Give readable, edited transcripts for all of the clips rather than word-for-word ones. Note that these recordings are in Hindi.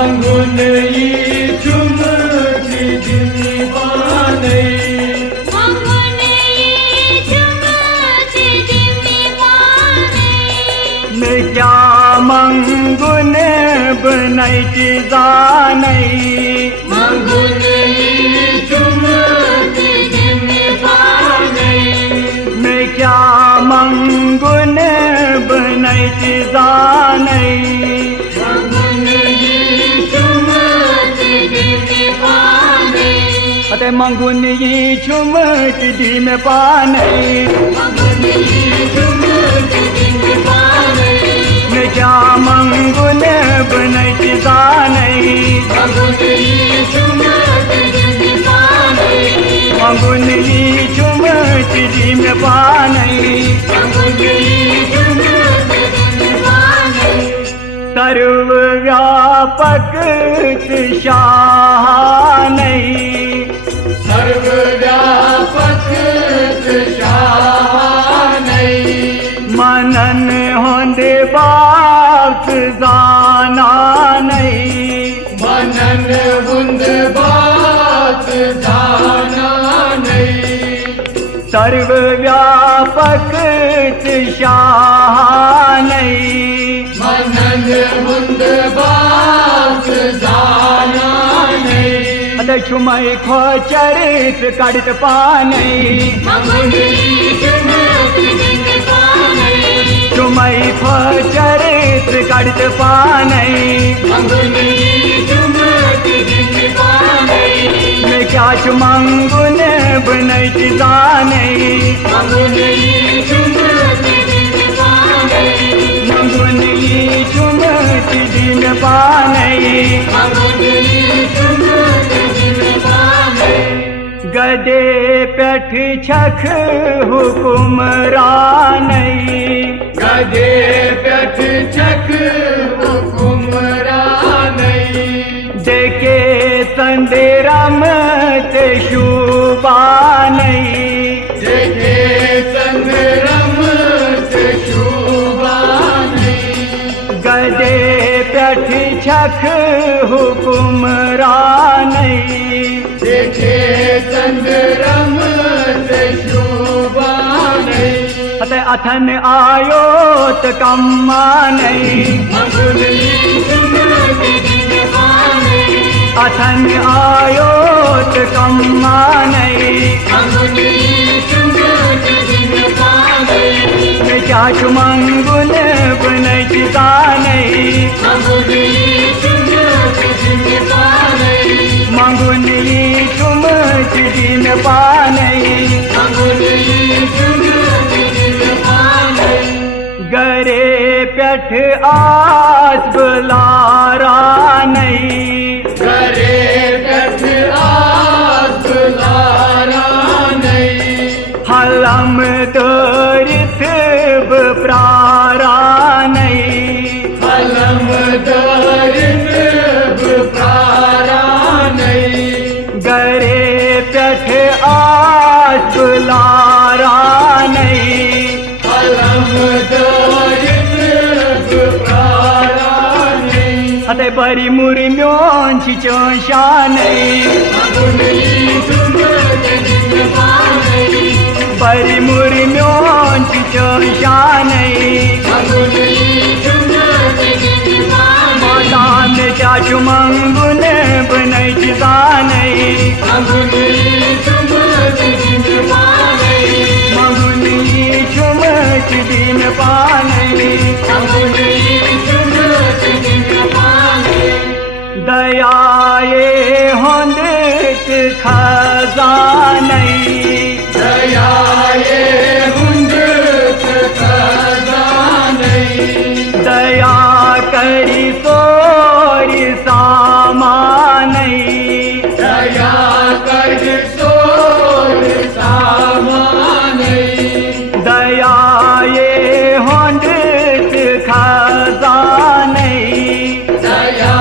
मंगुन चुमती दिमी पाने मैं क्या मंगुन बनैति जानै मंगुन चुमती दिमी पाने मैं क्या मंगुन बनैति जानै अते मंगुन चुमती दिमी पाने मैं क्या मंगुन बनैति जानै मंगुन चुमती दिमी पाने सर्वव्यापक शाहनै सर्वव्यापक शाहनै मनन होंदे बात जाना नहीं मनन होंदे बात जाना नहीं सर्वव्यापक शाहनै मनन होंदे बात जाना नहीं अद छुमै खोचरित कड़त पाने छुमै खोचरित कड़त पाने मैं क्या मंगुन बनैति जानै मंगुन चुमती दिमी पाने गदे पेठ छख हुकुमरानै गदे पेठ छख हुकुमरानै देखे संदेरम ते शुबानै देखे संदेरम ते शुबानै गदे पेठ छख हुकुमरानै देखे संग्रम से शुबानै अत अथन आयोत कम्मानै अथन आयोत कम्मानै मैं क्या मंगुन बनैति जानै मंगुन चुमती दिमी पाने गरे पेठ आस बुलारा नहीं गरे पेठ आस बुलारा नहीं हलम दरित प्रारा नहीं हलम दरित प्रारा नहीं गरे पेठ आस बुलारा नहीं हलम दरित प्रारा नहीं अते बरी मुरी म्योंची चोशानै बरी मुरी म्योंची चोशानै मातान क्या मंगुन बनैति जानै मंगुन चुमती दिमी पाने दयाए होंदित खजानै दयाए होंदित खजानै दया करी सोरी सामानै दया करी सोरी सामानै दया ये होंदित खजानै दया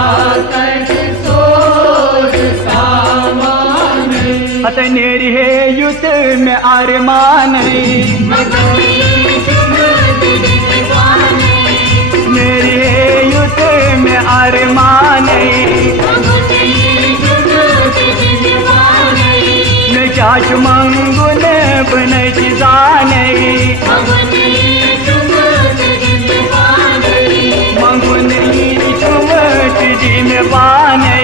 करी सोरी सामानै अत निर्हे युत में अरमानै मेरे युत में अरमानै चाच मंगुन बनच जाने मंगुन चुमट जिम पाने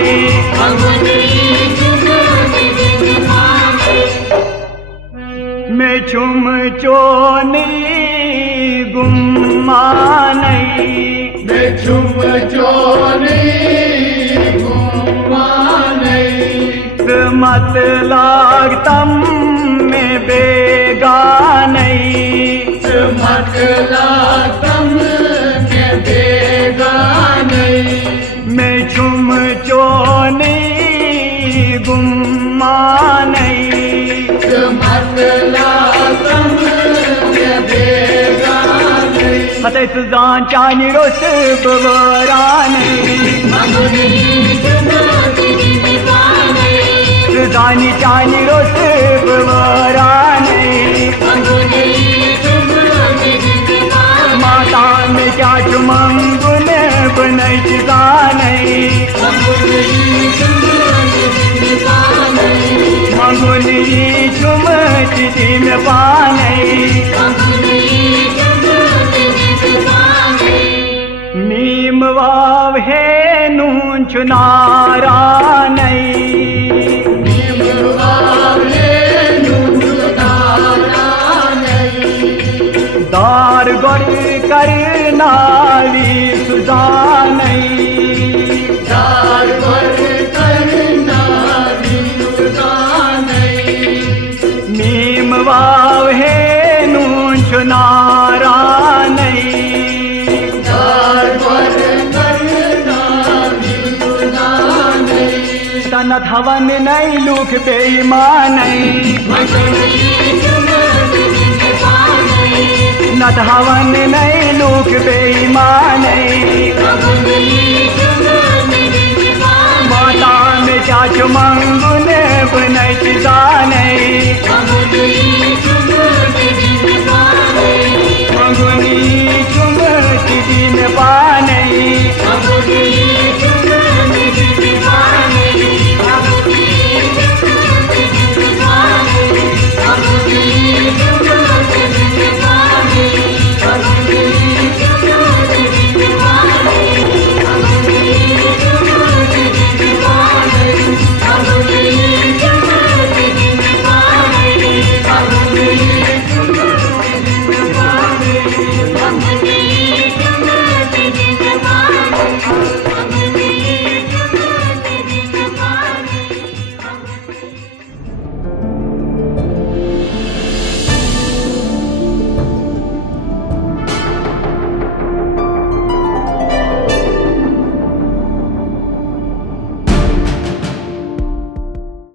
मैं चुम चोनी गुम्माने मैं चुम चोनी गुम्माने मत लागतम में बेगाने मत लागतम में बेगाने मैं चुम चोनी गुम्माने मत लागतम में बेगाने हते सुजान चानी रोस बवराने सुजानी चानी रोस बवराने माता में चाच मंगुन बनच जाने मंगुन चुमच जिम पाने नीम वाव है नून चुनारा नहीं दार गौर करना सुजानी दार गौर करना सुजानी मीम वाव है नून चुनारा नहीं दार गौर करना सुजानी तन धवन नहीं लूख बेईमान न धवन नहीं लूख बेईमान